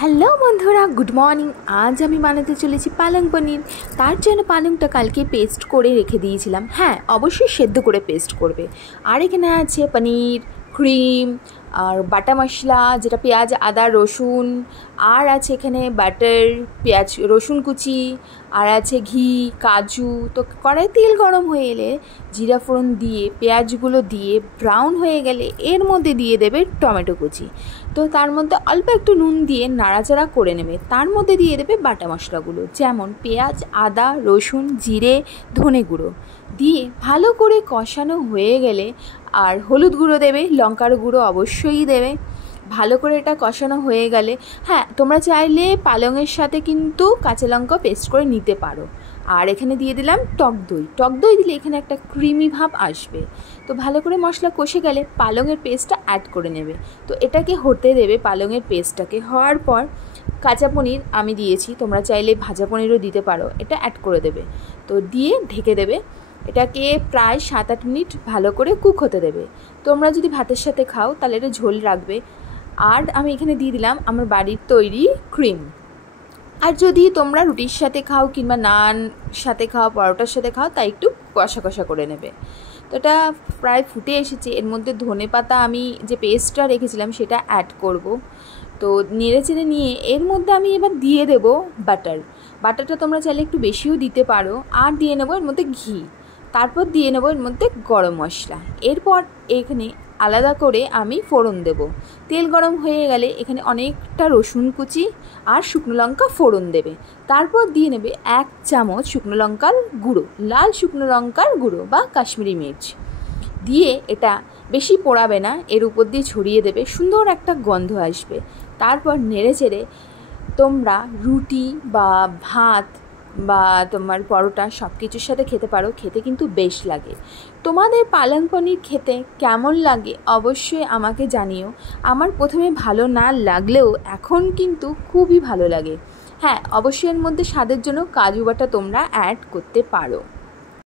Hello বন্ধুরা, good morning. আজ আমি বানাতে চলেছি পালং পনির। তার জন্য পালংটা কালকে পেস্ট করে রেখে দিয়েছিলাম। হ্যাঁ, অবশ্যই সেদ্ধ করে পেস্ট করবে। আর এখানে আছে পনির, ক্রিম আর বাটা মশলা, যেটা পেঁয়াজ, আদা, রসুন, আর আছে এখানে বাটার, পেঁয়াজ, রসুন কুচি, আর আছে ঘি, কাজু। তো কড়াই তেল গরম হয়ে এলে জিরা ফোড়ন দিয়ে পেঁয়াজগুলো দিয়ে ব্রাউন হয়ে গেলে এর মধ্যে দিয়ে দেবে টমেটো কুচি। তো তার মধ্যে অল্প একটু নুন দিয়ে নাড়াচাড়া করে নেবে। তার মধ্যে দিয়ে দেবে বাটা মশলাগুলো, যেমন পেঁয়াজ, আদা, রসুন, জিরে, ধনে গুঁড়ো দিয়ে ভালো করে কষানো হয়ে গেলে আর হলুদ গুঁড়ো দেবে, লঙ্কার গুঁড়ো অবশ্যই দেবে। ভালো করে এটা কষানো হয়ে গেলে, হ্যাঁ, তোমরা চাইলে পালংয়ের সাথে কিন্তু কাঁচা লঙ্কা পেস্ট করে নিতে পারো। আর এখানে দিয়ে দিলাম টক দই। টক দই দিলে এখানে একটা ক্রিমি ভাব আসবে। তো ভালো করে মশলা কষে গেলে পালংয়ের পেস্টটা অ্যাড করে নেবে। তো এটাকে হতে দেবে। পালংয়ের পেস্টটাকে হওয়ার পর কাঁচা পনির আমি দিয়েছি, তোমরা চাইলে ভাজা পনিরও দিতে পারো, এটা অ্যাড করে দেবে। তো দিয়ে ঢেকে দেবে। এটাকে প্রায় 7-8 মিনিট ভালো করে কুক হতে দেবে। তোমরা যদি ভাতের সাথে খাও তাহলে এটা ঝোল রাখবে। আর আমি এখানে দিয়ে দিলাম আমার বাড়ির তৈরি ক্রিম। আর যদি তোমরা রুটির সাথে খাও কিংবা নান সাথে খাও, পরোটার সাথে খাও, তাই একটু কষা কষা করে নেবে। তো এটা প্রায় ফুটে এসেছে। এর মধ্যে ধনেপাতা আমি যে পেস্টটা রেখেছিলাম সেটা অ্যাড করব। তো নেড়ে চেড়ে নিয়ে এর মধ্যে আমি এবার দিয়ে দেব বাটার। বাটারটা তোমরা চাইলে একটু বেশিও দিতে পারো। আর দিয়ে নেবো এর মধ্যে ঘি। তারপর দিয়ে নেবো এর মধ্যে গরম মশলা। এরপর এখানে আলাদা করে আমি ফোড়ন দেব। তেল গরম হয়ে গেলে এখানে অনেকটা রসুন কুচি আর শুকনো লঙ্কা ফোড়ন দেবে। তারপর দিয়ে নেবে 1 চামচ শুকনো লঙ্কার গুঁড়ো, লাল শুকনো লঙ্কার গুঁড়ো বা কাশ্মীরি মির্চ দিয়ে এটা বেশি পোড়াবে না, এর উপর দিয়ে ছড়িয়ে দেবে, সুন্দর একটা গন্ধ আসবে। তারপর নেড়ে চেড়ে তোমরা রুটি বা ভাত বা তোমার পরোটা সব কিছুর সাথে খেতে পারো। খেতে কিন্তু বেশ লাগে। তোমাদের পালং পনির খেতে কেমন লাগে অবশ্যই আমাকে জানিও। আমার প্রথমে ভালো না লাগলেও এখন কিন্তু খুবই ভালো লাগে। হ্যাঁ, অবশ্যই এর মধ্যে স্বাদের জন্য কাজু বাটা তোমরা অ্যাড করতে পারো।